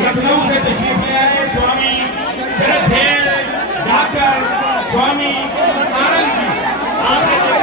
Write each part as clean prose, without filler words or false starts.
लखनऊ से तशरीफ ले आए स्वामी श्रद्धेय डॉक्टर स्वामी आनंद जी आपके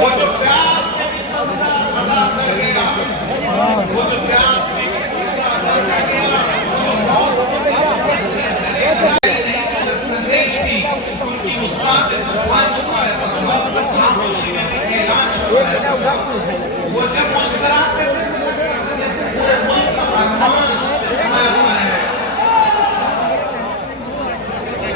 वो जो प्यास में भी सजदा अदा करेगा, वो जो प्यास में भी सजदा अदा करेगा, वो जो मौत को भी इसमें करेगा, संदेश थी कि उस बात में तूफान छुपा रहता था, खामोशी में भी ऐलान छुपा रहता था। वो जब मुस्कुराते थे तो लगता था जैसे पूरे मुल्क का आसमान छाया हुआ है।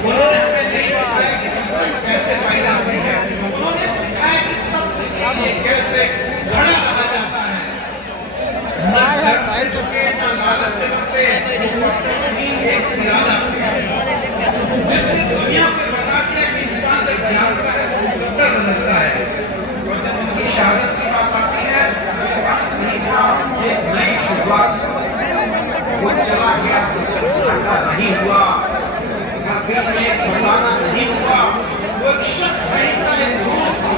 उन्होंने हमें नहीं सिखाया कि सत्य कैसे पैदा हुई है, उन्होंने सिखाया कि सत्य के लिए कैसे खड़ा रहा जाता है। लालच से डरते, एक इरादा जिस दिन दुनिया को बता दिया कि इंसान जब जानता है वो मुकद्दर बदलता है। और जब उनकी शहादत की बात आती है तो ये बात नहीं था, ये नई शुरुआत वो चला गया तो चलता नहीं हुआ, दिल में एक फसाना नहीं हुआ। वो एक शख्स नहीं था, एक रूह था,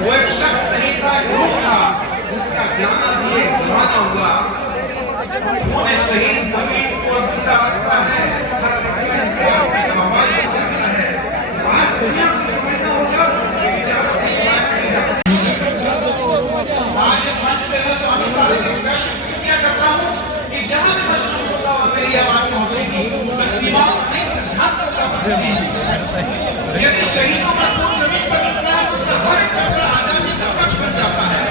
वो एक शख्स नहीं था, एक रूह था जिसका जाना भी एक जमाना हुआ। उन्होंने शहीद जमीन को जिंदा रखता है, हर कतला इंसान की आवाज बचाता है। आज दुनिया को समझना होगा कि विचारों की बात नहीं जा सकती। आज इस मंच से मैं स्वामी साहब की प्रश्न क्या करता हूँ कि जहाँ भी मजलूम होगा वहाँ मेरी आवाज पहुँचेगी। मैं सीमाओं नहीं सिद्धांत करता हूँ। यदि शहीदों का खून जमीन पर गिरता है तो उसका हर एक कतरा आजादी का पक्ष बन जाता है।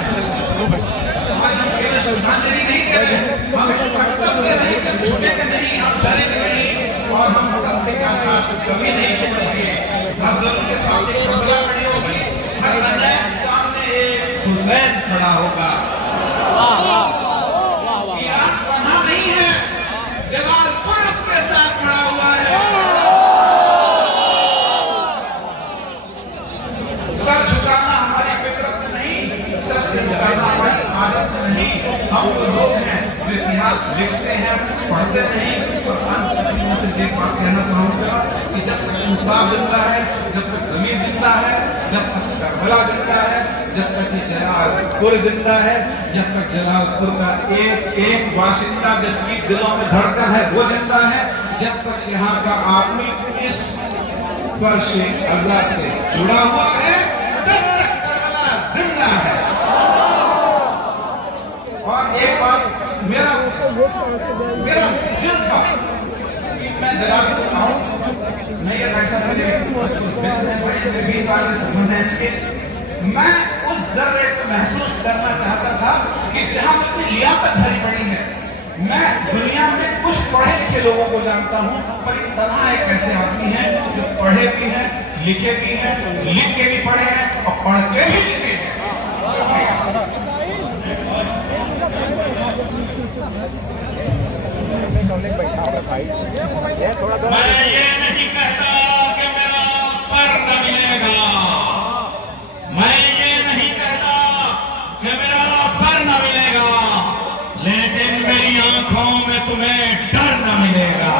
आज हम केवल श्रद्धांजलि नहीं दे रहे, हम एक संकल्प ले रहे हैं कि हम छूटेंगे नहीं, हम डरेंगे नहीं और हम सत्य का साथ कभी नहीं छोड़ेंगे। हर ज़रूर के सामने करबला खड़ी होगी, हर अन्याय के सामने एक हुसैन खड़ा होगा। ईरान पनाह नहीं है, जलालपुर उसके साथ खड़ा हुआ है। सर झुकाना हमारी फितरत में नहीं, सच झुकाना हमारी आदत में नहीं। हम तो लोग हैं जो इतिहास लिखते हैं, पढ़ते नहीं। और अंतर्गतों से एक बात कहना चाहूँगा कि जब तक इंसाफ जिंदा है, जब तक ज़मीर जिंदा है, जब तक करबला जिंदा है, जब तक ये जलालपुर जिंदा है, जब तक जलालपुर का एक एक बाशिंदा जिसकी दिलों में धड़कन है वो जिंदा है, जब तक यहाँ का आदमी इस फर्श अज़ा से जुड़ा हुआ है, तब तक करबला जिंदा है। और एक बात मेरा दिल था कि मैं जलालपुर आऊं, मैं ये पैसा मेरे 20 साल के सफर के मैं उस जर्रे को महसूस करना चाहता था कि जहां मेरी लियाकत भरी पड़ी है। मैं दुनिया में कुछ पढ़े लिखे लोगों को जानता हूं, पर एक तनहा एक ऐसे आदमी हैं जो पढ़े भी हैं, लिखे भी हैं, लिख के भी पढ़े हैं और पढ़ के भी लिखे हैं। मैं ये नहीं कहता कि मेरा सर न मिलेगा, मैं ये नहीं तुम्हें डर न मिलेगा।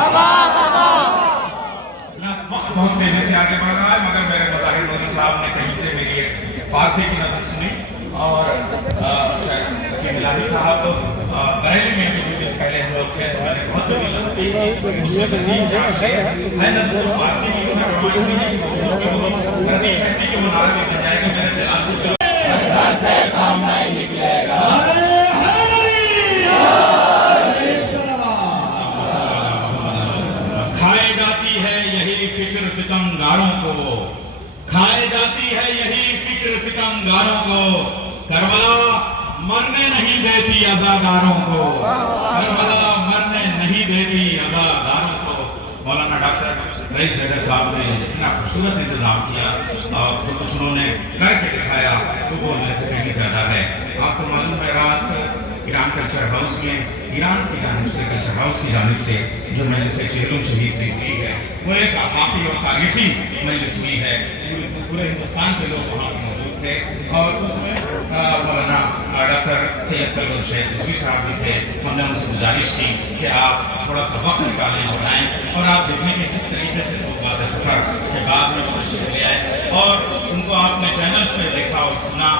वक्त बहुत तेजी से आगे बढ़ रहा है, मगर मेरे मज़ाहिर मौलवी साहब ने कहीं से मेरी एक फारसी की नज़र सुनी और सकीम इलाही साहब बरेली में भी दिन पहले हम लोग थे, तो मैंने बहुत बड़ी नज़र दी, उसमें से 3-4 शेर है नज़र फारसी की नज़र ऐसी कि वो नारा भी बन जाएगा मेरे दिलाल को घर से काम नहीं निकलेगा। खाए जाती है यही फिक्र सितमगारों को, खाए जाती है यही फिक्र सितमगारों को, करबला मरने नहीं देती अज़ादारों को, करबला मरने नहीं देती अज़ादारों को। मौलाना डॉक्टर रईस हैदर साहब ने इतना खूबसूरत इंतजाम किया और जो कुछ उन्होंने करके दिखाया वो बोलने से कहीं ज़्यादा है। आपको मालूम है रात ईरान कल्चर हाउस में ईरान की जानिब से कल्चर हाउस की जानिब से जो मजलिस चेहरुम शहीद की हुई है वो एक आफाकी और तारीखी मजलिस हुई है। पूरे हिंदुस्तान के लोग वहाँ मौजूद थे और उसमें मौलाना डॉक्टर सैयद कलम शेख रिजवी साहब भी थे। हमने उनसे गुजारिश की कि आप थोड़ा सा वक्त निकालें और आएँ और आप देखें कि किस तरीके से सोगात सफ़र के बाद में वो तशरीफ ले आए और उनको आपने चैनल्स पर देखा और सुना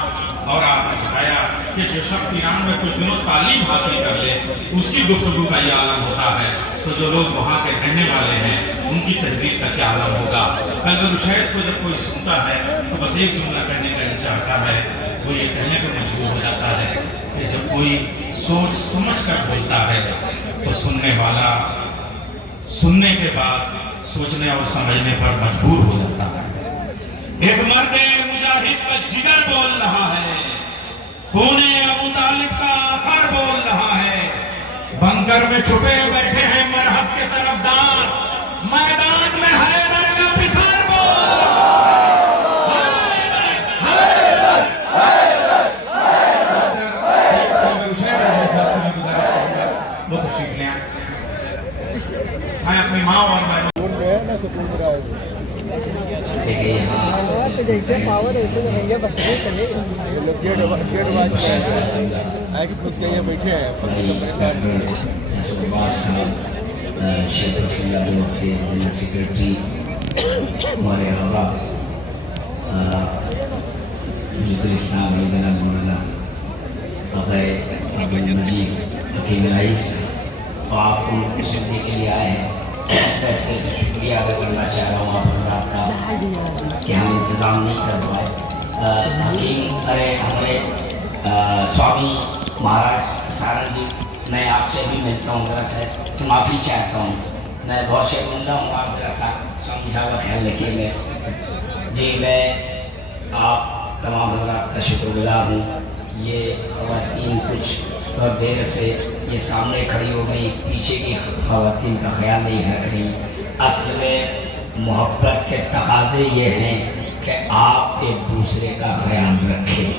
और आपने बताया कि जो शख्स ईरान में कुछ दिनों तालीम हासिल कर ले उसकी गुफ्तगू का ये आलम होता है, तो जो लोग वहाँ के रहने वाले हैं उनकी तहजीब का क्या आलम होगा। कल्ब रुशैद को जब कोई सुनता है तो बस एक जुमला कहने का चाहता है, वो ये कहने पर मजबूर हो जाता है कि जब कोई सोच समझ कर बोलता है तो सुनने वाला सुनने के बाद सोचने और समझने पर मजबूर हो जाता है। एक मर्द मुजाहिद का जिगर बोल रहा है, खूने अबू तालिब का असर बोल रहा है, बंकर में छुपे बैठे हैं मरहब के तरफदार, मैदान में हैदर का पिसार बोल वो तशरीफ ले आए। मैं अपनी माँ और बहनों जैसे पावर वैसे तो भैया बैठे चले बैठे हैं सेक्रेटरी हमारे आगा इस्लाम जनाब मौलाना अब्दुल मजीद हकीम रईस आप उनको सुनने के लिए आए हैं। वैसे शुक्रिया अदा करना चाह रहा हूँ आप हजरात का कि हम इंतज़ाम नहीं कर पाए। हकीम अरे हमारे स्वामी महाराज सारंग जी, मैं आपसे भी मिलता हूँ, ज़रा सा तो माफ़ी चाहता हूँ, मैं बहुत शर्मिंदा हूँ। आप ज़रा सा स्वामी साहब का ख्याल रखिए। मैं आप तमाम हजरात का शुक्रगुजार हूँ। ये ख़वातीन कुछ बहुत देर से ये सामने खड़ी हो गई, पीछे की ख़वातीन का ख्याल नहीं रख रही। असल में मोहब्बत के तकाज़े ये हैं कि आप एक दूसरे का ख्याल रखें।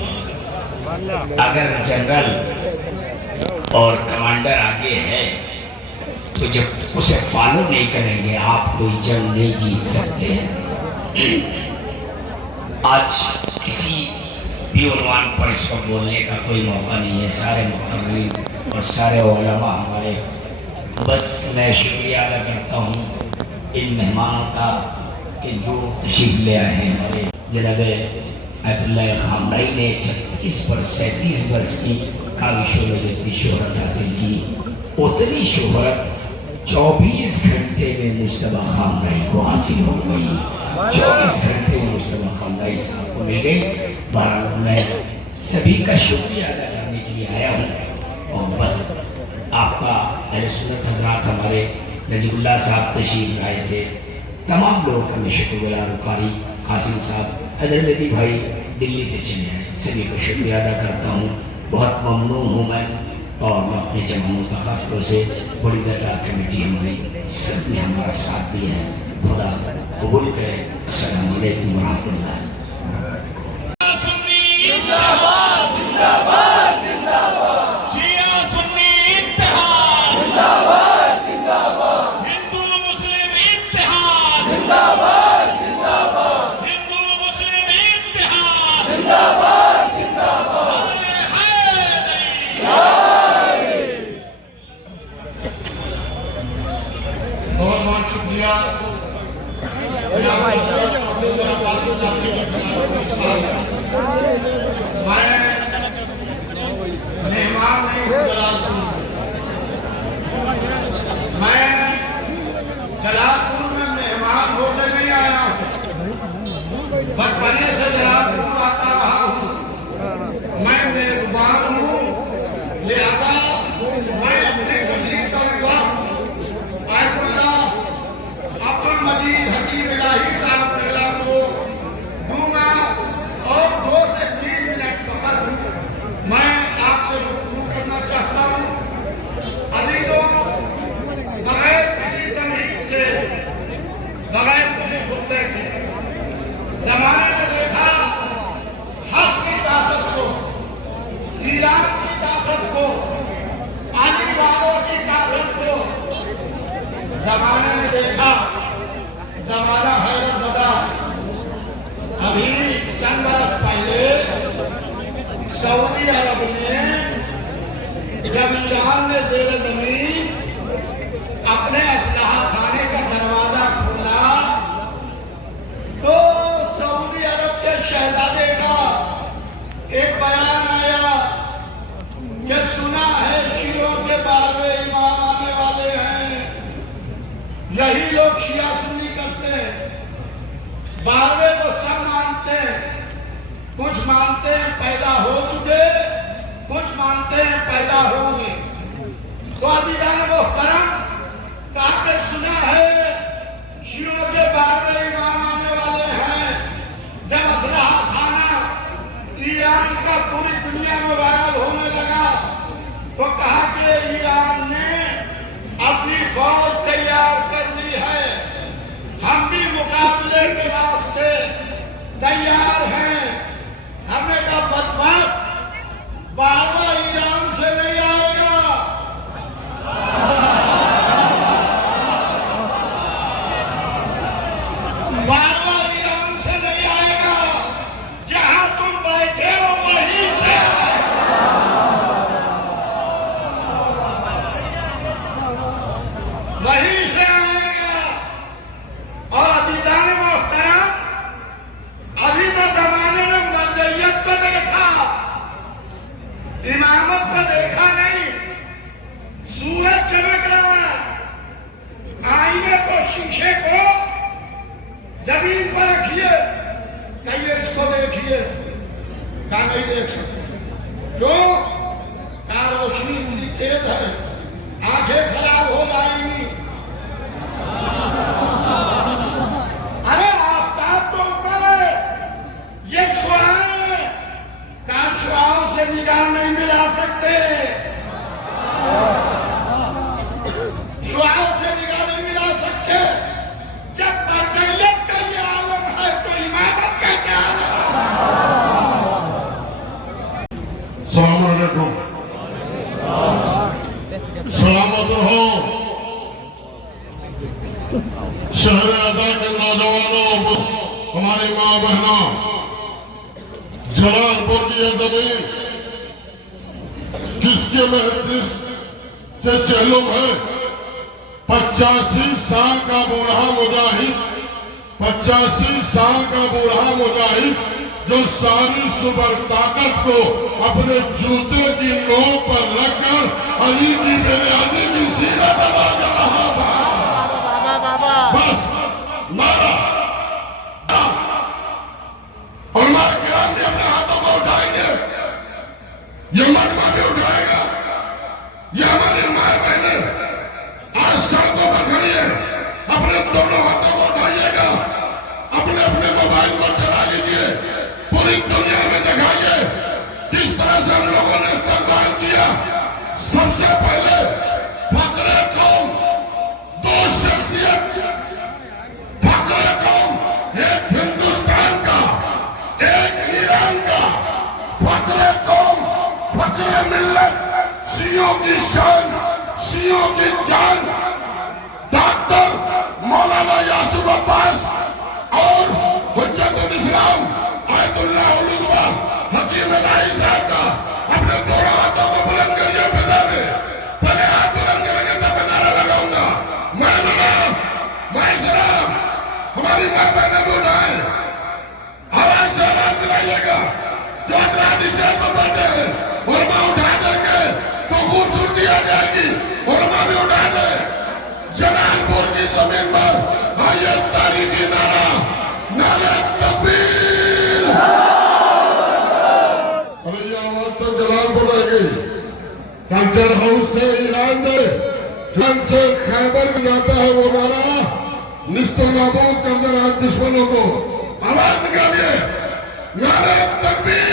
अगर जनरल और कमांडर आगे है तो जब उसे फॉलो नहीं करेंगे आप कोई जंग नहीं जीत सकते हैं। आज किसी भी उन्वान पर इस पर बोलने का कोई मौका नहीं है। सारे मुक़र्रिरीन और सारे उलमा हमारे, बस मैं शुक्रिया अदा करता हूँ इन मेहमानों का कि जो तशरीफ़ ले आए हैं। हमारे जनाब अयतुल्लाह खामनई ने 36 वर्ष की काविशों में जितनी शोहरत हासिल की, उतनी शोहरत 24 घंटे में मुस्तफा खामनई को हासिल हो गई। 24 घंटे में मुस्तफा खामनई साहब को मिल गई। बहरहाल मैं सभी का शुक्रिया अदा करने के लिए आया हूँ और बस आपका अहले सुन्नत हज़रात हमारे नजीबुल्लाह साहब तशरीफ़ लाए थे, तमाम लोगों का मैं शुक्रगुजार हूँ। कारी कासिम साहब, हैदर मेदी भाई दिल्ली से चले हैं, सभी को शुक्रिया अदा करता हूँ। बहुत ममनून हूँ मैं और मैं अपने जवानों का ख़ास तौर से बड़ी दरगाह कमेटी हमारी सब ने हमारा साथ दिया है। खुदा कबूल करे। अस्सलाम वालेकुम व रहमतुल्लाह। सऊदी अरब ने जब ईरान ने जेर जमीन अपने असलहा खाने का दरवाजा खोला तो सऊदी अरब के शहजादे का एक बयान आया कि सुना है शियों के 12वें इमाम आने वाले हैं। यही लोग शिया सुन्नी करते हैं, 12वें को सब मानते हैं, कुछ मानते हैं पैदा हो चुके, कुछ मानते हैं पैदा होंगे। तो अजीज़ान मोहतरम कहा कि सुना है शियों के 12वें इमाम आने वाले हैं। जब असलहा खाना ईरान का पूरी दुनिया में वायरल होने लगा तो कहा कि ईरान ने अपनी फौज तैयार कर ली है, हम भी मुकाबले के वास्ते तैयार हैं। हमने कहा बदबख्त 12वां ईरान से नहीं आएगा, 12वां ईरान से नहीं आएगा, जहां तुम बैठे हो वहीं से वहीं से आएगा। और अजीज़ान मोहतरम अभी तो जमाने ने मर्जय्यत को देखा, इमामत को देखा नहीं। सूरज चमक रहा है, आईने को शीशे को जमीन पर रखिए, कहिए इसको देखिए, क्या नहीं देख सकते? क्यों? क्या रोशनी इतनी तेज है, आंखें खराब हो जाएंगी। अरे आफताब तो ऊपर है, ये शुआएं का शुआओं से निगाह नहीं मिला सकते, शुआओं से निगाह नहीं मिला सकते। जब मर्जय्यत का ये आलम है तो इमामत का क्या आलम है? अस्सलाम वालेकुम, सलामत रहो। शहर अदा के नौजवानों, हमारी माँ बहनों, जलालपुर की ये जमीन किसके महदिस के चेहलों है? 85 साल का बूढ़ा मुजाहिद, 85 साल का बूढ़ा मुजाहिद जो सारी सुपर ताकत को अपने जूते की नोक पर रखकर अली की बिरयानी की सीना दबा कर रहा था। बस मारा और मां किराम भी अपने हाथों को उठाएंगे, ये मजमा भी उठाएगा। ये हमारी माँ बहनें आज सड़कों पर खड़ी है, अपने दोनों हाथों को उठाइएगा, अपने अपने मोबाइल को चला लीजिए, पूरी दुनिया में दिखाइए किस तरह से हम लोगों ने इस्तेमाल किया। सबसे पहले फक्रे कौम, दो शख्सियत, फक्रे कौम, एक हिंदुस्तान का, एक ईरान का। फक्रे कौम, फक्रे मिल्लत, शियों की शान, शियों की जान, डॉक्टर मौलाना यासिर अब्बास और हुज्जतुल इस्लाम आयतुल्लाह उलुज़्मा हकीम इलाही साहब का अपने दोनों हाथों को बुलंद करिए फिजा में। पहले हाथ बुलंद करेंगे तब मैं नारा लगाऊंगा, मैं अल्लाह, मैं इस्लाम। हमारी माँ बहनें भी उठाएं, आवाज से आवाज मिलाइएगा। जो हजरात स्टेज पर बैठे हैं उलमा उठा देंगे तो खूबसूरती आ जाएगी, उलमा भी उठा दे। जलालपुर की जमीन पर आइए तारीखी नारा, नारे तकबीर। अरे ये आवाज तो जलालपुर रह गई। कल्चर हाउस से ईरान जाए, जन से खैबर में जाता है वो नारा निस्तो नाबूद कर दे रहा दुश्मनों को। आवाज निकालिए, नारे तकबीर।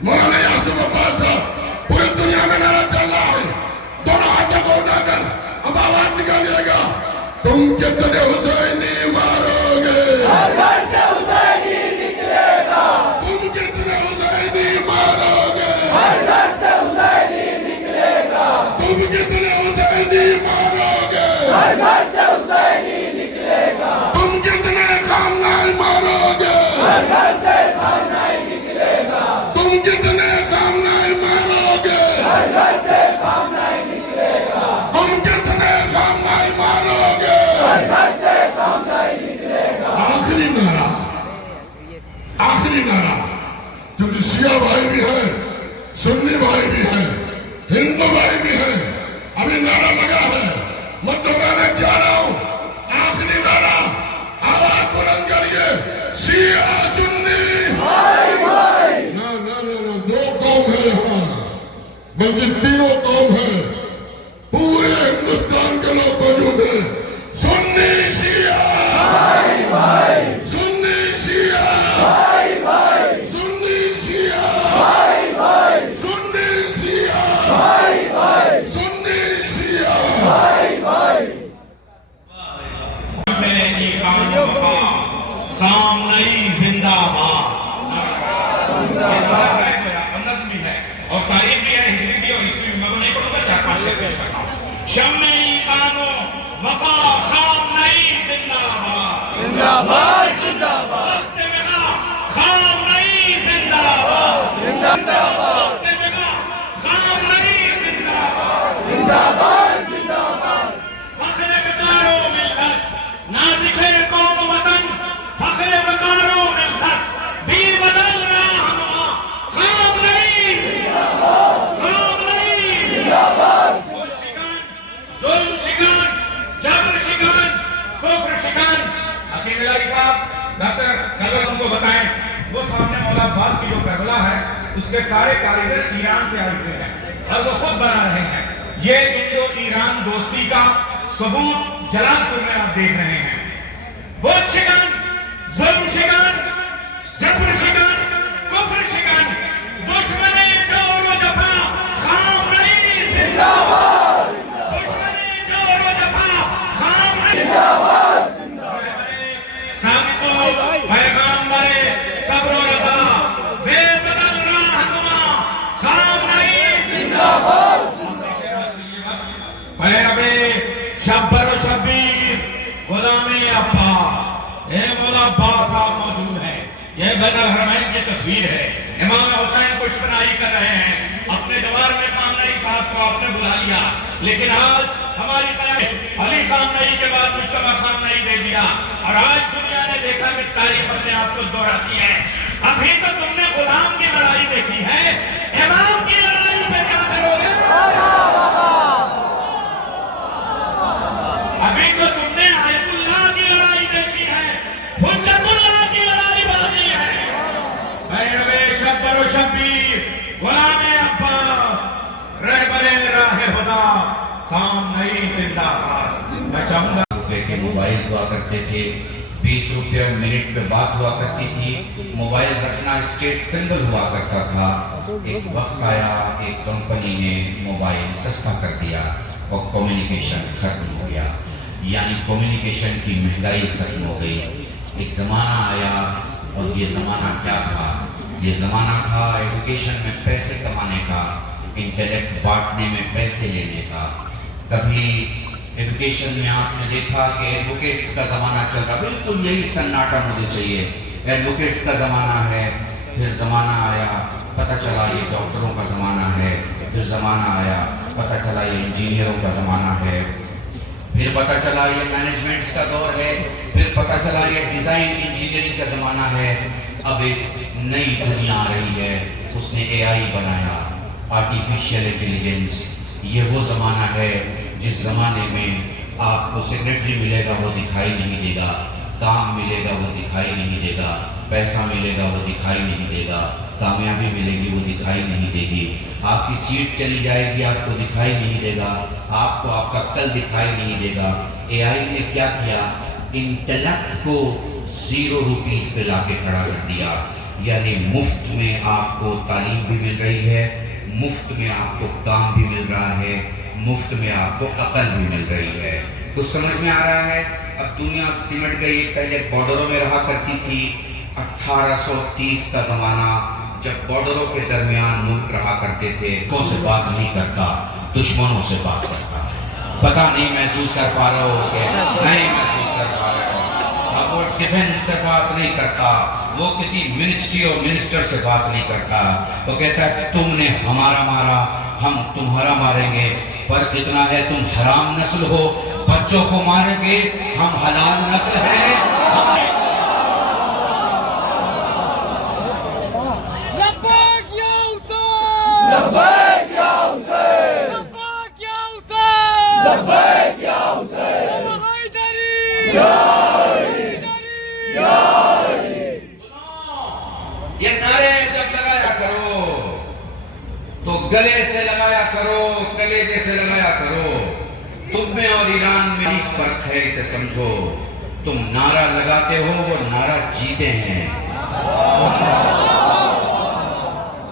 मौलाना यासिर अब्बास साहब, पूरी दुनिया में नारा चल रहा है, दोनों हाथों को उठाकर अब आवाज निकालिएगा, तुम कितने हुसैनी मारोगे, तुम कितने हुसैनी मारोगे, तुम कितने हुसैनी मारोगे, तुम कितने खामनाई मारोगे, तुम कितने खामनाई मारोगे, तुम कितने खामनाई मारोगे। आखिरी नारा, क्योंकि शिया भाई भी है, सुन्नी भाई भी है, हिंदू भाई भी है, अभी नारा लगा है, मैं दोहराने जा रहा हूं, आखिरी नारा, आवाज बुलंद करिए, शिया सुन्नी ना ना ना ना, दो कौम है यहाँ, बल्कि तीनों कौम है, पूरे हिंदुस्तान के लोग मौजूद हैं, सुन्नी शिया, सुन्नी शिया, सुन्नी शिया, सुन्नी शिया, सुन्नी शिया। में इकानों का सामने जिंदाबाद नज़्म भी है और तारीख भी है, हिजरी भी और ईस्वी भी। मैं नहीं पढ़ूंगा, 4-5 शेर पेश करता हूं। शम्मे इकानों वफा सामने जिंदाबाद, जिंदाबाद जिंदाबाद, सामने जिंदाबाद, जिंदाबाद सामने जिंदाबाद, जिंदाबाद जिंदाबाद, फख्र बकारो मिल्लत, नाज़िश कौम वतन, फख्र बकारो मिल्लत, भी बदल रहनुमा, सामने जिंदाबाद, सामने जिंदाबाद, जुल्म शिकन, जबर शिकन, कुफ्र शिकन। हकीम इलाही साहब डॉक्टर कलर हमको बताएं, वो सामने मौला अब्बास की जो करबला है, उसके सारे कारीगर ईरान से आए हुए हैं और वो खुद बना रहे हैं। ये इंडो ईरान दोस्ती का सबूत जलालपुर में आप देख रहे हैं। बुत शिकन, जुल्म शिकन, जबर शिकन, कुफ्र शिकन, दुश्मने जोर व जफा, खामनई जिंदाबाद, दुश्मने जोर व जफा, खामनई जिंदाबाद, साबिको पैगंबरे सब्र व रज़ा, बेबदल रहनुमा, खामनई जिंदाबाद, पैरवे शब्बर व शब्बीर, गुलामे अब्बास। ए मौला अब्बास आप मौजूद हैं, ये बैनुल हरमैन की तस्वीर है। इमाम हुसैन पुष्पनाई कर रहे हैं, अपने जवार में खामनई साहब को आपने बुला लिया, लेकिन आज हमारी अली खामनई के बाद मुश्तबा खामनई दे दिया और आज दुनिया ने देखा कि तारीख अपने आप को दोहराती है। अभी तो तुमने गुलाम की लड़ाई देखी है, इमाम की लड़ाई पे क्या करोगे? अभी तो तुमने आयतुल्लाह की लड़ाई देखी है, हुज्जतुल्लाह की लड़ाई बाजी है। पैरवे शब्बर व शब्बीर, गुलामे अब्बास, रहबरे राहे खुदा, खामनई जिंदाबाद। मैं चाहूंगा रुपए के मोबाइल हुआ करते थे, 20 रुपये मिनट पे बात हुआ करती थी, मोबाइल रखना स्टेट सिंबल हुआ करता था। एक वक्त आया, एक कंपनी ने मोबाइल सस्ता कर दिया और कम्युनिकेशन खत्म हो गया, यानी कम्युनिकेशन की महंगाई खत्म हो गई। एक ज़माना आया और ये ज़माना क्या था? ये ज़माना था एजुकेशन में पैसे कमाने का, इंटेलेक्ट बांटने में पैसे लेने का। कभी एजुकेशन में आपने देखा कि एडवोकेट्स का ज़माना चल रहा, बिल्कुल यही सन्नाटा मुझे चाहिए, एडवोकेट्स का ज़माना है। फिर ज़माना आया, पता चला ये डॉक्टरों का ज़माना है। फिर ज़माना आया, पता चला ये इंजीनियरों का ज़माना है। फिर पता चला ये मैनेजमेंट्स का दौर है। फिर पता चला ये डिज़ाइन इंजीनियरिंग का ज़माना है। अब एक नई दुनिया आ रही है, उसने AI बनाया, आर्टिफिशियल इंटेलिजेंस। ये वो ज़माना है जिस ज़माने में आपको सेक्रेटरी मिलेगा वो दिखाई नहीं देगा, काम मिलेगा वो दिखाई नहीं देगा, पैसा मिलेगा वो दिखाई नहीं देगा, कामयाबी मिलेगी वो दिखाई नहीं देगी, आपकी सीट चली जाएगी आपको दिखाई नहीं देगा, आपको आपका कल दिखाई नहीं देगा। AI ने क्या किया? इंटेलेक्ट को 0 रुपीस पे लाके खड़ा कर दिया। یعنی مفت میں آپ کو تعلیم بھی مل رہی ہے، مفت میں آپ کو کام بھی مل رہا ہے، مفت میں آپ کو عقل بھی مل رہی ہے۔ کچھ سمجھ میں آ رہا ہے؟ اب دنیا سمٹ گئی، پہلے بارڈروں میں رہا کرتی تھی۔ 1830 کا زمانہ جب بارڈروں کے درمیان ملک رہا کرتے تھے، تو سے بات نہیں کرتا، دشمنوں سے بات کرتا ہے۔ پتہ نہیں محسوس کر پا رہا ہو کہ نہیں محسوس کر پا رہے ہو۔ اب وہ ڈیفنس سے بات نہیں کرتا، وہ کسی منسٹری اور منسٹر سے بات نہیں کرتا، وہ کہتا ہے کہ تم نے ہمارا مارا، ہم تمہارا ماریں گے۔ فرق اتنا ہے تم حرام نسل ہو، بچوں کو ماریں گے، ہم حلال نسل ہیں۔ لبیک یا حسین، لبیک یا حسین، لبیک یا حسین، لبیک یا حسین، حیدری یا حیدری یا حیدری۔ یہ نعرے جب لگایا کرو تو گلے سے لگایا کرو، کلیجے سے لگایا کرو۔ تم میں اور ایران میں ایک فرق ہے، اسے سمجھو۔ تم نعرہ لگاتے ہو، وہ نعرہ جیتے ہیں۔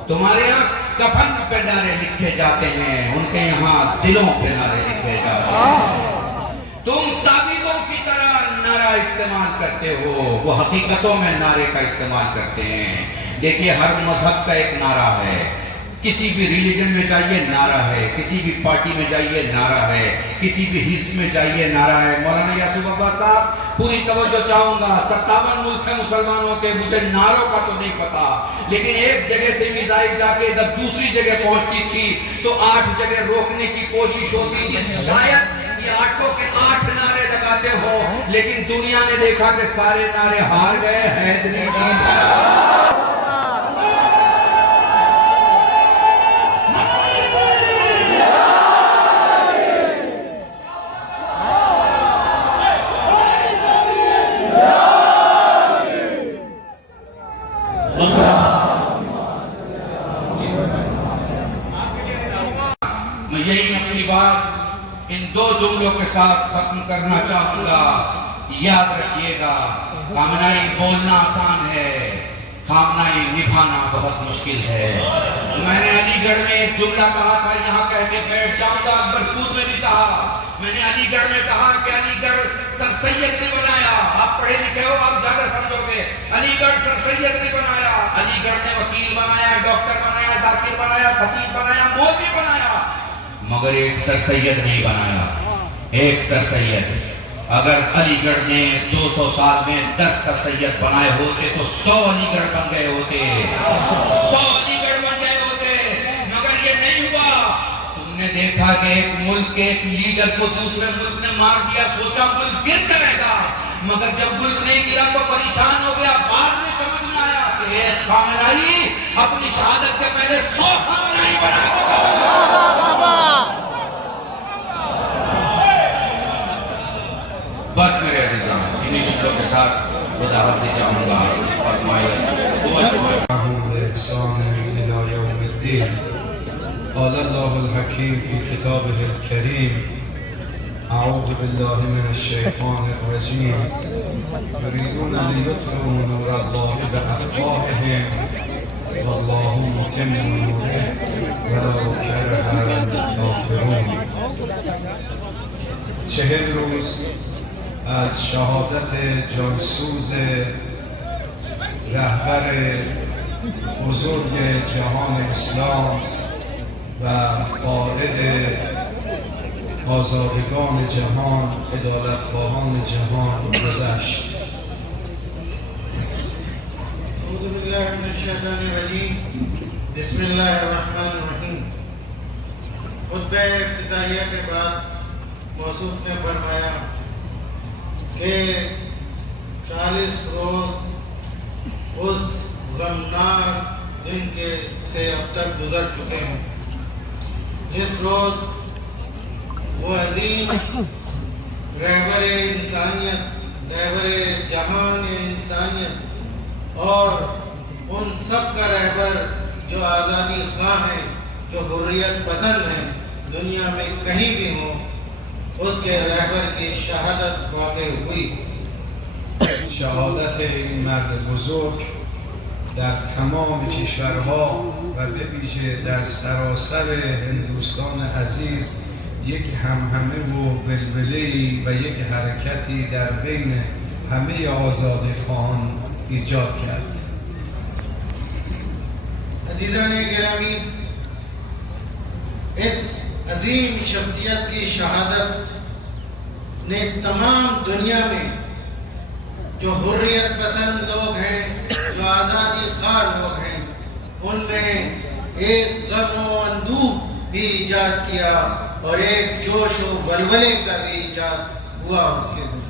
تمہارے یہاں کفن پہ نعرے لکھے جاتے ہیں، ان کے یہاں دلوں پہ نعرے لکھے جاتے ہیں۔ تم تعویذوں کی طرح نعرہ استعمال کرتے ہو، وہ حقیقتوں میں نعرے کا استعمال کرتے ہیں۔ دیکھیے ہر مذہب کا ایک نعرہ ہے، کسی بھی ریلیجن میں جائیے نعرہ ہے، کسی بھی پارٹی میں جائیے نعرہ ہے، کسی بھی حزب میں جائیے نعرہ ہے۔ مولانا یاسوف عباس صاحب پوری توجہ چاہوں گا، 57 ملک ہیں مسلمانوں کے، مجھے نعروں کا تو نہیں پتا، لیکن ایک جگہ سے میزائل جا کے جب دوسری جگہ پہنچتی تھی تو 8 جگہ روکنے کی کوشش ہوتی تھی۔ شاید یہ 8 کے 8 نعرے لگاتے ہو، لیکن دنیا نے دیکھا کہ سارے نعرے ہار گئے، حیدری جیت گیا۔ میں یہی اپنی بات ان 2 جملوں کے ساتھ ختم کرنا چاہوں گا۔ یاد رکھیے گا، خامنائی بولنا آسان ہے، خامنائی نبھانا بہت مشکل ہے۔ میں نے علی گڑھ میں ایک جملہ کہا تھا، یہاں کہہ کے بیٹھ جاؤں گا، اکبر پور میں بھی کہا۔ میں نے علی گڑھ میں کہا کہ علی گڑھ سر سید نے بنایا۔ آپ پڑھے لکھے ہو، آپ زیادہ سمجھو گے۔ علی گڑھ سر سید نے بنایا، علی گڑھ نے وکیل بنایا، ڈاکٹر بنایا، ذاکر بنایا، خطیب بنایا، مولوی بنایا، مگر ایک سر سید نہیں بنایا، ایک سر سید۔ اگر علی گڑھ نے 200 سال میں 10 سر سید بنائے ہوتے تو 100 علی گڑھ بن گئے ہوتے، 100 علی گڑھ بن گئے ہوتے، مگر یہ نہیں ہوا۔ تم نے دیکھا کہ ایک ملک کے ایک لیڈر کو دوسرے ملک نے مار دیا، سوچا ملک گر جائے گا، مگر جب ملک نہیں گرا تو پریشان ہو گیا۔ بعد میں سمجھ میں آیا کہ ایک خامنائی اپنی شہادت کے پہلے 100 خامنائی بنا دے۔ بس میرے عزیزان، انہی جملوں کے ساتھ خدا حافظی چاہوں گا۔ إلى يوم الدين. قال الله الحكيم في كتابه الكريم: أعوذ بالله من الشيطان الرجيم. يريدون ليطفئوا نور الله بأفواههم والله متم نوره ولو كره الكافرون. 40 روز از شهادت جانسوز رهبر بزرگ جهان اسلام و قائد آزادگان جهان، عدالتخواهان جهان گذشت. اعوذ باللہ من الشیطان الرجیم، بسم اللہ الرحمن الرحیم۔ خطبہ افتتاحیہ کے بعد موصوف نے فرمایا کہ 40 روز اس غمناک دن کے سے اب تک گزر چکے ہیں، جس روز وہ عظیم رہبر انسانیت، رہبر جہان انسانیت اور ان سب کا رہبر جو آزادی خواہ ہیں، جو حریت پسند ہیں، دنیا میں کہیں بھی ہوں، اس کے رہبر کی شہادت واقع ہوئی۔ شهادت این مرد بزرگ در تمام کشورها و به ویژه در سراسر هندوستان عزیز یک همهمه و بلبله‌ای و یک حرکتی در بین همه آزادی‌خواهان ایجاد کرد. عزیزان گرامی، اس عظیم شخصیت کی شہادت نے تمام دنیا میں جو حریت پسند لوگ ہیں، جو آزادی خواہ لوگ ہیں، ان میں ایک غم و اندوہ بھی ایجاد کیا اور ایک جوش و ولولے کا بھی ایجاد ہوا اس کے ذریعے.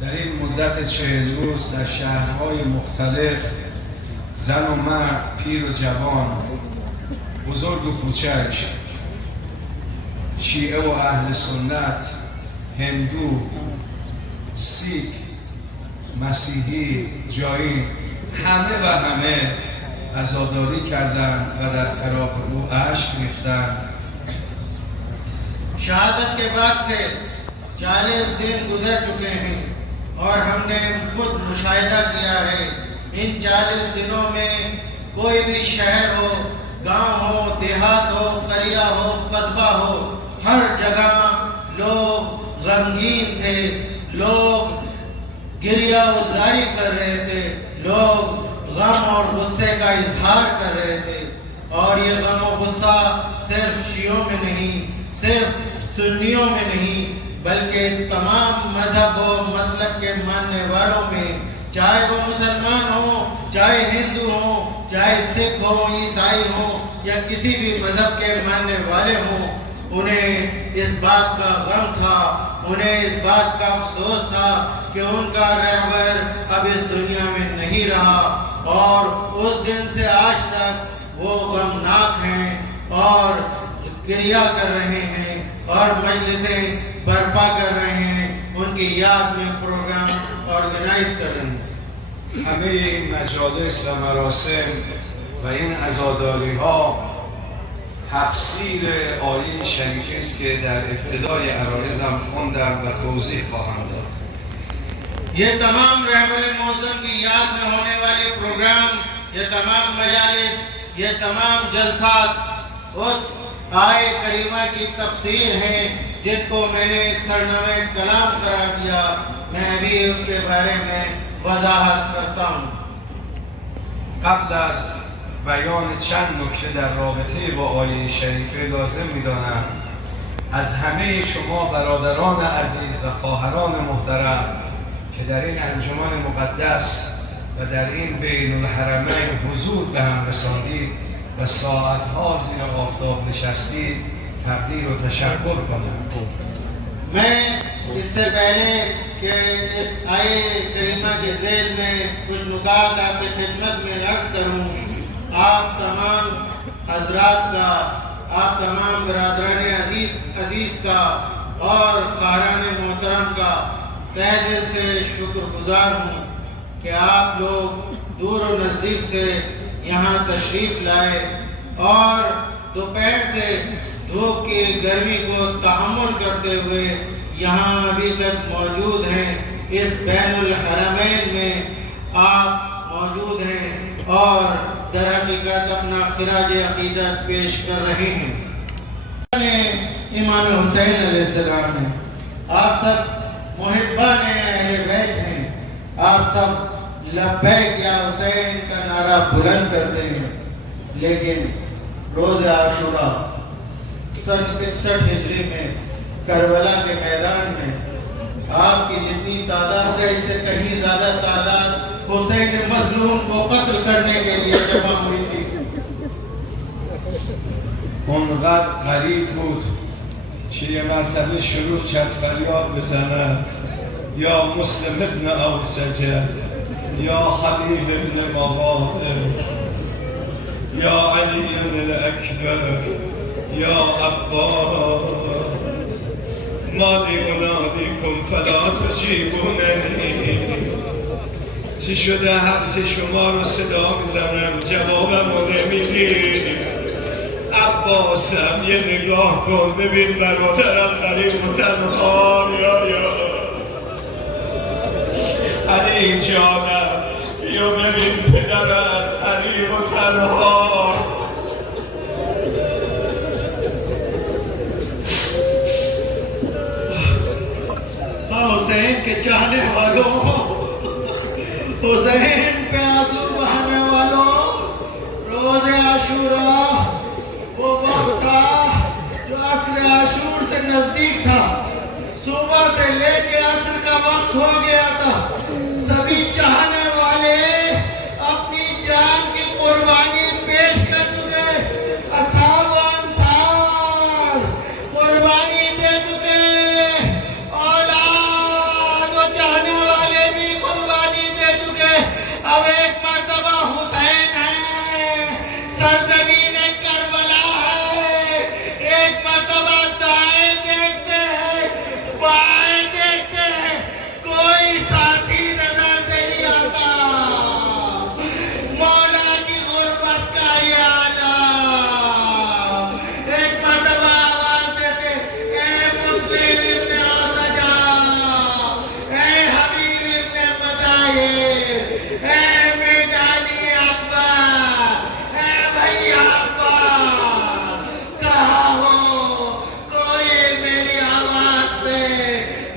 در این مدت 40 روز در شهرهای مختلف زن و مرد، پیر و جوان، بزرگ و کوچک، شیعه و اهل سنت، هندو، سیک، مسیحی، جاین، همه و همه عزاداری کردند و در فراق او اشک ریختند. شہادت کے بعد سے 40 دن گزر چکے ہیں اور ہم نے خود مشاہدہ کیا ہے. ان 40 دنوں میں کوئی بھی شہر ہو، گاؤں ہو، دیہات ہو، قریہ ہو، قصبہ ہو، ہر جگہ لوگ غمگین تھے، لوگ گریہ وزاری کر رہے تھے، لوگ غم اور غصے کا اظہار کر رہے تھے. اور یہ غم و غصہ صرف شیعوں میں نہیں، صرف سنیوں میں نہیں، بلکہ تمام مذہب و مسلک کے ماننے والوں میں، چاہے وہ مسلمان ہوں، چاہے ہندو ہوں، چاہے سکھ ہوں، عیسائی ہوں یا کسی بھی مذہب کے ماننے والے ہوں، انہیں اس بات کا غم تھا، انہیں اس بات کا افسوس تھا کہ ان کا رہبر اب اس دنیا میں نہیں رہا. اور اس دن سے آج تک وہ غمناک ہیں اور گریہ کر رہے ہیں اور مجلسیں برپا کر رہے ہیں، ان کی یاد میں پروگرام آرگنائز کر رہے ہیں. همه این مجالس و مراسم و این عزاداری ها تفسیر آیه شریفی است که در ابتدای عرایضم خوندم و توضیح خواهم داد. یہ تمام رہبر معظم کی یاد میں ہونے والے پروگرام، یہ تمام مجالس، یہ تمام جلسات اس آیے کریمہ کی تفسیر ہیں جس کو میں نے سرنامہ کلام قرار دیا. میں ابھی اس کے بارے میں وضاحت کرتا ہوں. قبل از بیان چند نکته در رابطه با آیه شریفه لازم می‌دانم از همه شما برادران عزیز و خواهران محترم که در این انجمن مقدس و در این بین الحرمین حضور به هم رساندید و ساعتها زیر آفتاب نشستید تقدیر و تشکر کنم. میں اس سے پہلے کہ اس آیے کریمہ کے ذیل میں کچھ نکات آپ کی خدمت میں عرض کروں، آپ تمام حضرات کا، آپ تمام برادران عزیز کا اور خواہران محترم کا تہ دل سے شکر گزار ہوں کہ آپ لوگ دور و نزدیک سے یہاں تشریف لائے اور دوپہر سے دھوپ کی گرمی کو تحمل کرتے ہوئے یہاں ابھی تک موجود ہیں. اس بین الحرمین میں آپ موجود ہیں اور در حقیقت اپنا خراج عقیدت پیش کر رہے ہیں. امام حسین علیہ السلام ہیں، آپ سب محبان اہل بیت ہیں، آپ سب لبیک یا حسین کا نعرہ بلند کرتے ہیں. لیکن روز عاشوراء سن 61 ہجری میں کربلا کے میدان میں آپ کی جتنی تعداد ہے اس سے کہیں زیادہ تعداد حسین مظلوم کو قتل کرنے کے لیے جمع ہوئی تھی. اونقدر غریب بود که یه مرتبه شروع کرد فریاد بزند یا مسلم ابن اوسجه یا حبیب ابن مواهب یا علی الاکبر یا عباس مالی منادیکم فلا تجیبوننی. چی شده هرچه شما رو صدا میزنم جوابمو نمیدی؟ عباسم یه نگاه کن ببین برادرم غریب و تنها. یا علی جانم یا ببین پدرم علی रोज़ आशूरा वो वक्त था जो असर आशूर से नजदीक था। सुबह से लेके असर का वक्त हो गया था। सभी चाहने वाले अपनी जान की कुर्बानी पेश कर चुके। असहाब व अंसार कुर्बानी दे चुके। औलाद व चाहने वाले भी कुर्बानी दे चुके। अब एक मर्तबा हुसैन है, सरजमीन करबला है। एक मर्तबा दाएं देखते हैं, बाएं देखते हैं, कोई साथी नजर नहीं आता। मौला की गुर्बत का ये आलम। एक मर्तबा आवाज देते, ए मुस्लिम इब्न औसजा, ए हबीब इब्न मदाहिर, ए मेदानी अकबर, ए भैया अकबर, कहाँ हो? कोई मेरी आवाज पे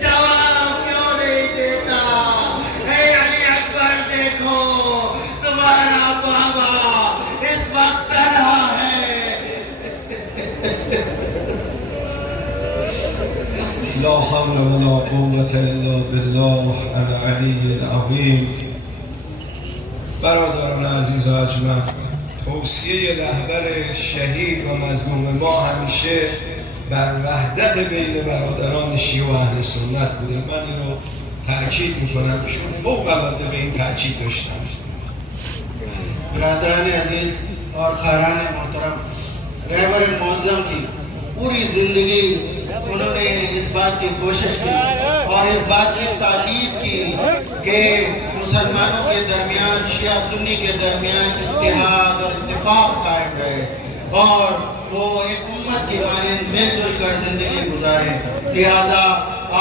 जवाब क्यों नहीं देता? ए अली अकबर देखो, तुम्हारा बाबा इस वक्त तन्हा है। لا حول ولا قوة إلا بالله العلی العظیم. برادران عزیز و اجمع، توصیه رهبر شهید و مظلوم ما همیشه بر وحدت بین برادران شیعه و اهل سنت بوده. من این رو تأکید میکنم چون فوق العاده به این تأکید داشتم. برادران عزیز اور خیران محترم، رہبر معظم کی پوری زندگی انہوں نے اس بات کی کوشش کی اور اس بات کی تاکید کی کہ مسلمانوں کے درمیان، شیعہ سنی کے درمیان اتحاد اور اتفاق قائم رہے اور وہ ایک امت کی مانند مل جل کر زندگی گزاریں. لہذا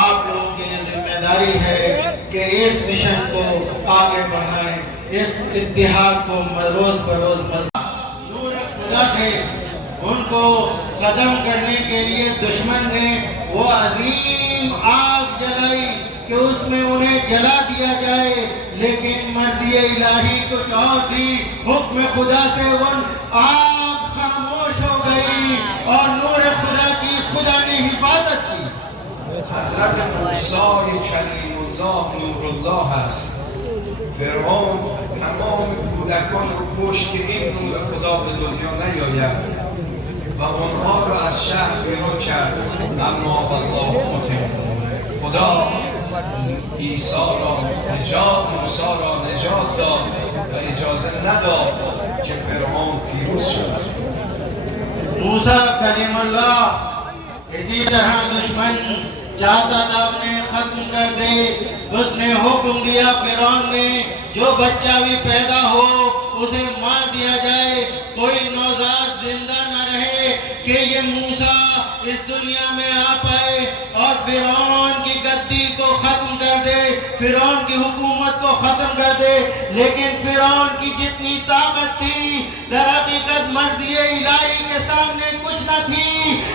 آپ لوگوں کی یہ ذمہ داری ہے کہ اس مشن کو آگے بڑھائیں، اس اتحاد کو روز بروز نور خدا تھے. ان کو ختم کرنے کے لیے دشمن نے وہ عظیم آگ جلائی کہ اس میں انہیں جلا دیا جائے، لیکن مرضی الہی کچھ اور تھی. حکم خدا سے وہ آگ خاموش ہو گئی اور نور خدا کی خدا نے حفاظت کی. حضرت موسی کلیم الله نور الله است. فرعون تمام کودکان رو کشت که این نور خدا به دنیا نیاید و اونها رو از شهر بیرون کرد. اما الله متیم. خدا عیسی را نجات، موسی را نجات داد و اجازه نداد که فرعون پیروز شد. موسیٰ کلیم اللہ اسی طرح دشمن چاہتا تھا انہیں ختم کر دے. اس نے حکم دیا فرعون نے جو بچہ بھی پیدا ہو اسے مار دیا جائے، کوئی نوزاد زندہ نہ رہے کہ یہ موسیٰ اس دنیا میں آ پائے اور فرعون کی گدی کو ختم کر دے، فرعون کی حکومت کو ختم کر دے. لیکن فرعون کی جتنی طاقت تھی در حقیقت مرضی الہی کے سامنے کچھ نہ تھی.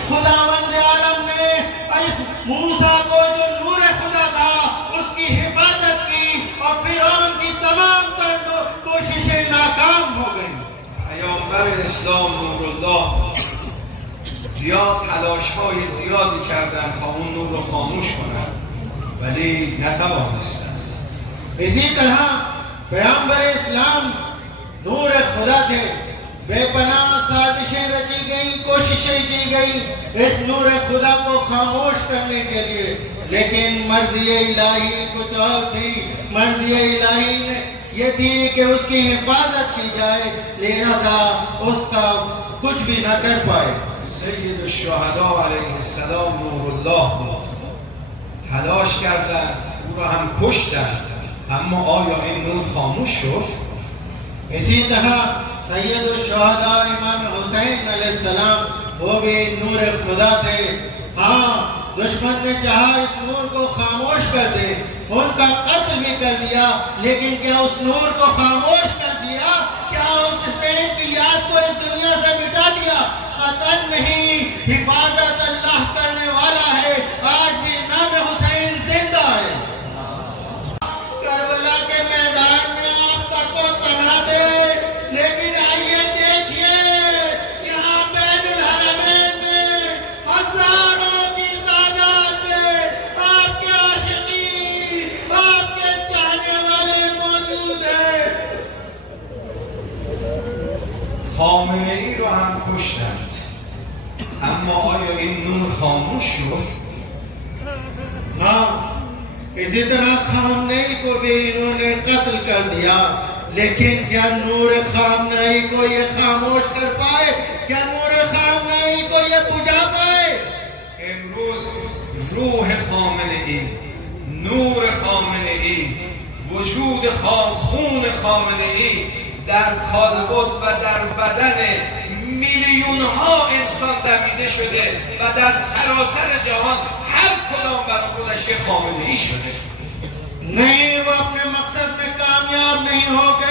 خداوند عالم نے اس موسیٰ کو جو نور خدا تھا اس کی حفاظت کی اور فرعون کی تمام کوششیں ناکام ہو گئیں. پیامبر اسلام نور الله زیاد تلاش‌های زیادی کردند تا اون نور رو خاموش کنند ولی نتوانستند. اسی طرح پیامبر اسلام نور خدا تھے. بے پناہ سازشیں رچی گئیں، کوششیں کی گئیں اس نور خدا کو خاموش کرنے کے لیے، لیکن مرضی الہی کچھ اور تھی. مرضی الہی نے یہ تھی کہ اس کی حفاظت کی جائے، لہذا اس کا کچھ بھی نہ کر پائے. سید الشهداء علیه السلام نور الله بود. تلاش کردند او را هم کشتند، اما آیا این نور خاموش شد؟ اسی طرح سید الشہداء امام حسین علیہ السلام وہ بھی نور خدا تھے. ہاں دشمن نے چاہا اس نور کو خاموش کر دے، ان کا قتل بھی کر دیا، لیکن کیا اس نور کو خاموش کر دیا؟ کیا اس حسین کی یاد کو اس دنیا سے مٹا دیا؟ قتل نہیں، حفاظت اللہ کرنے والا ہے. آج بھی نام حسین زندہ ہے. کربلا کے میدان میں آپ تک کو تنہا دے، لیکن آئیے دیکھیے خامنه ای رو هم کشتند، اما آیا این نور خاموش شد؟ ہاں اسی طرح خامنئی کو بھی انہوں نے قتل کر دیا، لیکن کیا نور خامنئی کو یہ خاموش کر پائے؟ کیا نور خامنئی کو یہ بجھا پائے؟ امروز روح خامنه ای، نور خامنه ای، وجود خون خامنه ای در کالبد و در بدن میلیون ها انسان دمیده شده و در سراسر جهان ہر کدام بر خودش یک خامنه ای شده. نہیں، وہ اپنے مقصد میں کامیاب نہیں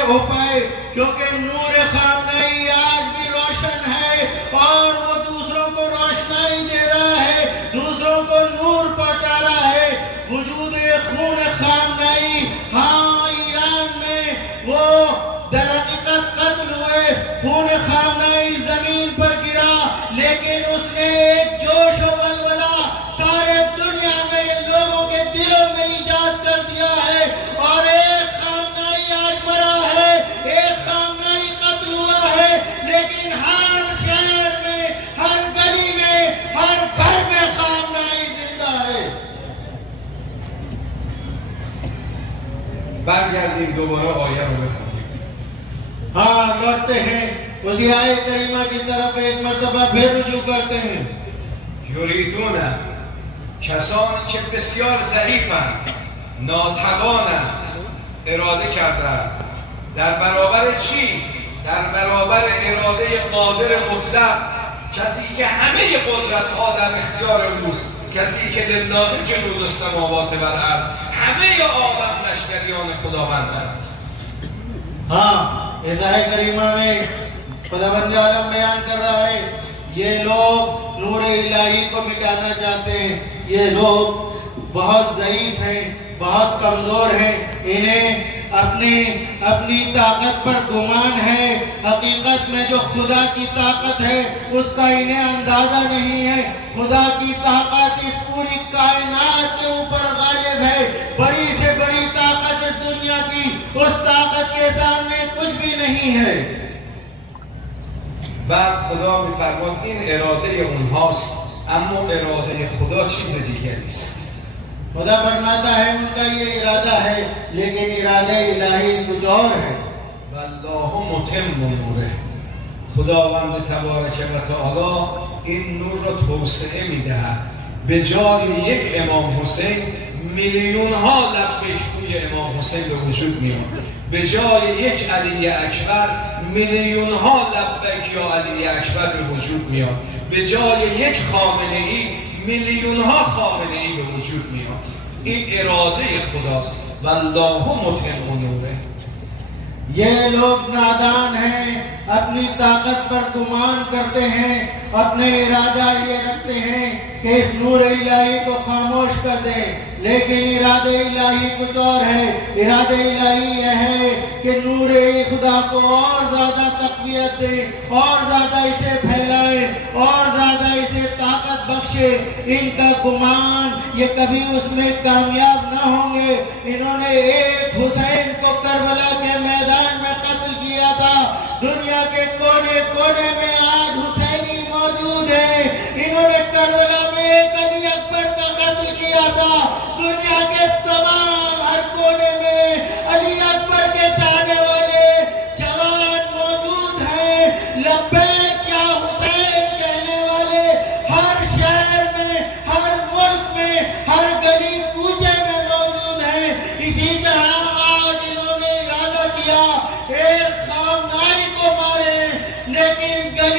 ہو پائے، کیونکہ نور خامنئی آج بھی روشن ہے اور وہ دوسروں کو روشنائی دے رہا ہے، دوسروں کو نور پہنچا رہا ہے۔ وجود خون خامنئی، ہاں ایران میں وہ در حقیقت قتل ہوئے، خون خامنئی زمین پر گرا، لیکن اس نے ایک جوش و ولولہ سارے دنیا میں لوگوں کے دلوں میں ایجاد کر دیا ہے، اور ایک خامنئی آج مرا ہے، ایک خامنئی قتل ہوا ہے، لیکن ہر شہر میں، ہر گلی میں، ہر گھر میں خامنئی زندہ ہے۔ برگردیم دوباره آیه رو بخونیم. ہاں لوٹتے ہیں اسی آیے کریمہ کی طرف ایک مرتبہ پھر رجوع کرتے ہیں۔ یریدون کسانی که بسیار ضعیفند، ناتوانند، اراده کردند در برابر چی؟ در برابر اراده قادر مطلق، کسی که همه قدرت ها در اختیار اوست، کسی که لله جنود السماوات و الارض، همه عالم لشکریان خداوندند. ہاں اس آیے کریمہ میں خداوند عالم بیان کر رہا ہے، یہ لوگ نور الہی کو مٹانا چاہتے ہیں، یہ لوگ بہت ضعیف ہیں، بہت کمزور ہیں، انہیں اپنی طاقت پر گمان ہے، حقیقت میں جو خدا کی طاقت ہے اس کا انہیں اندازہ نہیں ہے۔ خدا کی طاقت اس پوری کائنات کے اوپر غالب ہے، بڑی سے بڑی طاقت اس دنیا کی، اس طاقت کے سامنے کچھ بھی نہیں ہے۔ بعد خدا میفرماد این اراده اونهاست، اما اراده خدا چیز دیگری است. خدا فرماتا ہے ان کا یہ ارادہ ہے، لیکن ارادہ الہی کچھ اور ہے۔ والله متم نوره، خداوند تبارک و تعالی این نور را توسعه میدهد. به جای یک امام حسین میلیون ها لبیک گوی امام حسین به وجود میاد. به جای یک علی اکبر میلیون ها لبیک یا علی اکبر به وجود میاد. به جای یک خامنه ای میلیون ها خامنه ای به وجود میاد. این اراده خداست. والله متم نوره. یہ لوگ نادان ہیں، اپنی طاقت پر گمان کرتے ہیں، اپنے ارادہ یہ رکھتے ہیں کہ اس نور الہی کو خاموش کر دیں، لیکن ارادہ الہی کچھ اور ہے۔ ارادہ الہی یہ ہے کہ نور خدا کو اور زیادہ تقویت دیں، اور زیادہ اسے پھیلائیں، اور زیادہ اسے طاقت بخشے۔ ان کا گمان یہ کبھی اس میں کامیاب نہ ہوں گے۔ انہوں نے ایک حسین کو کربلا کے میدان میں قتل کیا تھا، دنیا کے کونے کونے میں آج حسینی موجود ہیں۔ انہوں نے کربلا میں ایک علی اکبر کا قتل کیا تھا، دنیا کے تمام ہر کونے میں علی اکبر کے چاہنے والے جوان موجود ہیں، لبیک یا حسین کہنے والے ہر شہر میں، ہر ملک میں، ہر گلی کوچے میں موجود ہیں۔ اسی طرح آج انہوں نے ارادہ کیا ایک خامنائی کو مارے، لیکن گلی